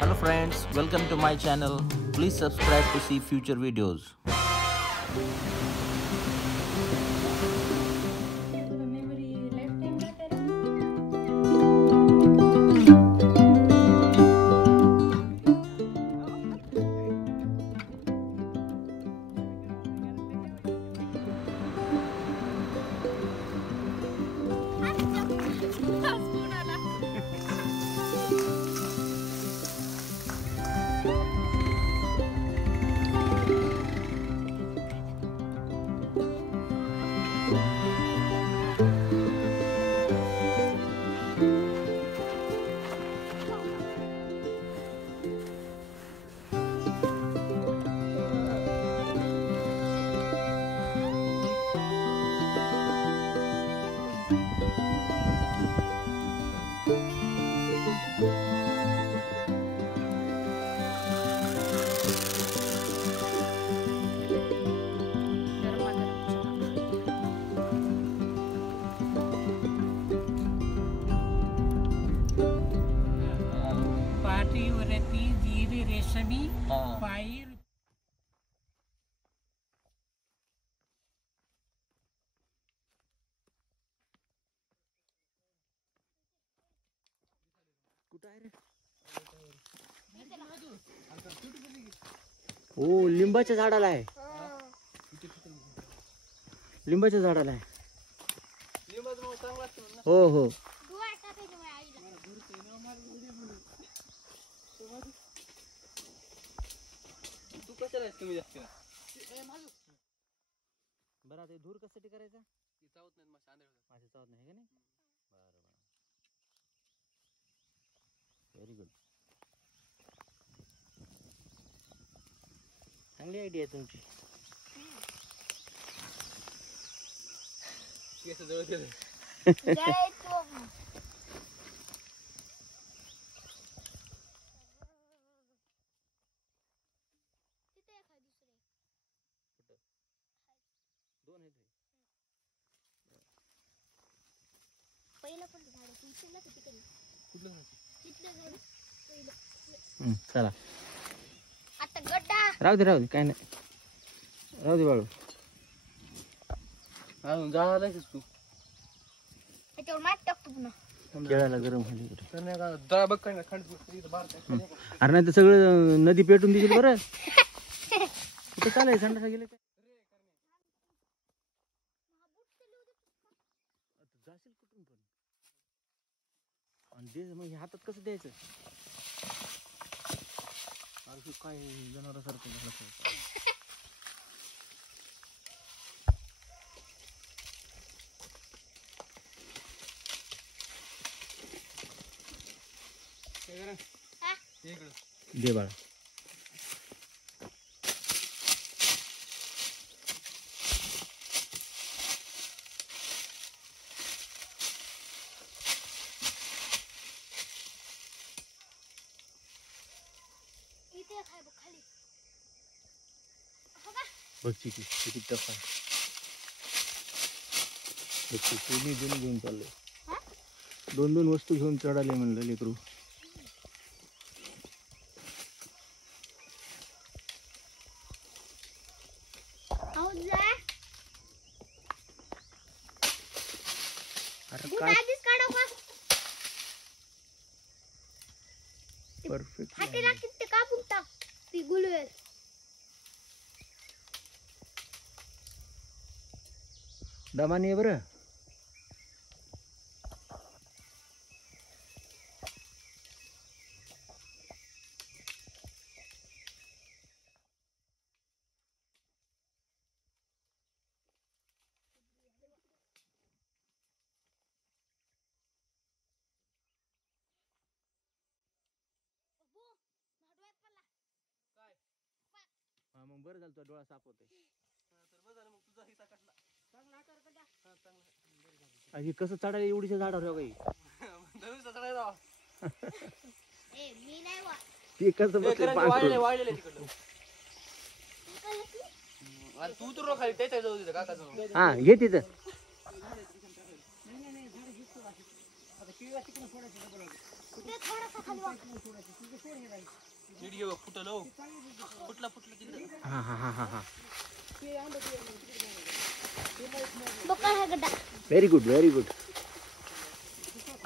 Hello friends, welcome to my channel. Please subscribe to see future videos. पाटीवरती जीरी रेशमी पायी ओ लिंबाच्या झाडाला आहे. लिंबाच्या झाडाला आहे. हो हो बरं आता धूर कशासाठी करायचा? माझी चावत नाही का नाही? बरं व्हेरी गुड. चांगली आयडिया आहे तुमची. दोन आहेत. चला आता गड्डा राहू दे काय नाही. राहू दे बाळू. तू त्याच्यावर मात टाकतो पुन्हा. खेळायला गरम खाली. बघ काय अरे नाही तर सगळं नदी पेटून देशील बरं. कुठं चालाय संडासा गेले काय? जाशील कुठून पण. आणि दे मग हातात कसं द्यायचं? अरे काय जनावरासारखं झालं. दे बाळा. इथे खाय बघ खाली. बघची की किती टफ आहे. बघची कोणी घेऊन चाललंय. दोन दोन वस्तू घेऊन चढाले म्हणलं लेकरू. अरे काय परफेक्ट. हाती राखीत ते कापून टाक ती गुलवेल. दमाने बरं. हा मग बरं झालं. डोळा साफ होते. अशी कसं चढायला एवढीच्या झाडावर काही. ए मी नाही वा. ते कसं बसले वाळलेले तिकडं. तू तर खाली त्याच्या जाऊ दे काका जाऊ. हा घे तिथं. ते थोडासा खाली वाक. नीट घे बघ, फुटलं हो. फुटला तिकडे. हा हा हा हा हा बघ काय हा गड्डा. Very good very good.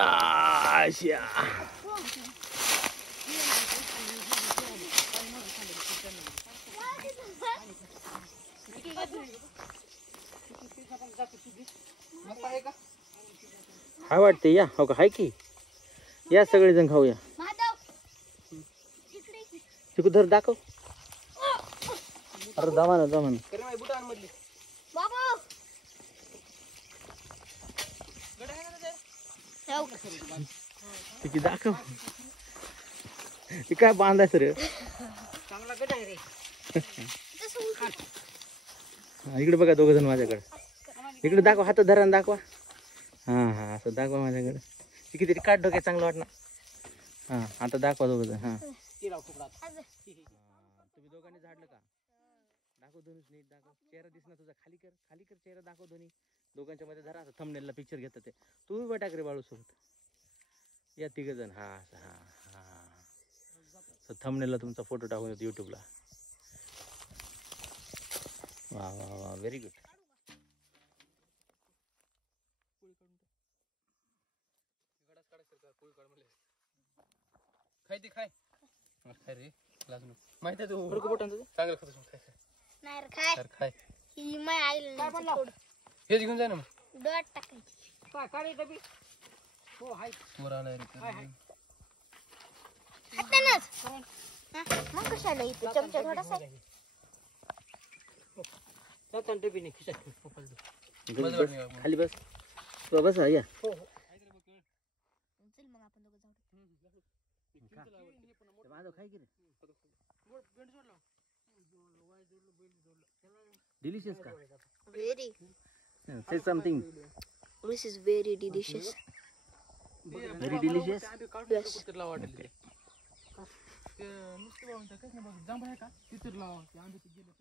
Asha मस्त आहे का? हाय वाटते या हो का हाय की या सगळेजण खाऊया. माधव इकडे ये. चिकू धर दाखव. अरे दमा करे माझी बुटान मधली. बाबा गड्या आहे ना त्याच्यात? जाऊ. चिकी दाखव. ते काय बांधाय सर चांगला गड्या आहे रे. तसं उलटं. इकडे बघा दोघ जण माझ्याकडे. इकडे दाखवा हातात धरा आणि दाखवा. हा हा असं दाखवा माझ्याकडे. चिकी तरी काढ डोक्यात चांगलं वाटणार. हा आता दाखवा दोघ जण. हा ती राव तुकडा. तुम्ही दोघांनी झाडलं का दाखव दोन्ही नीट दाखव. चेहरा दिसणार तुझा. खाली कर चेहरा दाखव दोन्ही. दोघांच्या मध्ये धरा असं थंबनेलला पिक्चर घेतात ते. तू बी टाक रे बाळू सोबत. या तिघ जण. हा असं हा हा थंबनेलला तुमचा फोटो टाकून येतो युट्यूबला. वा वा वा व्हेरी गुड. गडाच काढायचं का? पोळी काढ म्हणले. खाय ते खाय. खाय रे. लाजू नको. माहिती आहे तू चांगलं खातोस मग. खाय नाही रे काय तर खाय. ही माय आईला थोडं हेच घेऊन जाय ना मग. डोळ्यात टाकायची. पोर आलाय रे. हातानंच. हा, मग कशाला इथे चमचा थोडासा आहे. खाली बस. बस या. चल मग आपण दोघं जाऊ. डिलिशियस का? Very. Say something. This is very delicious. Very delicious. Yes. लावा वाटेल ते. नुसतं जांभळ आहे का? तिथं लावा. ते आंबे ते गेले.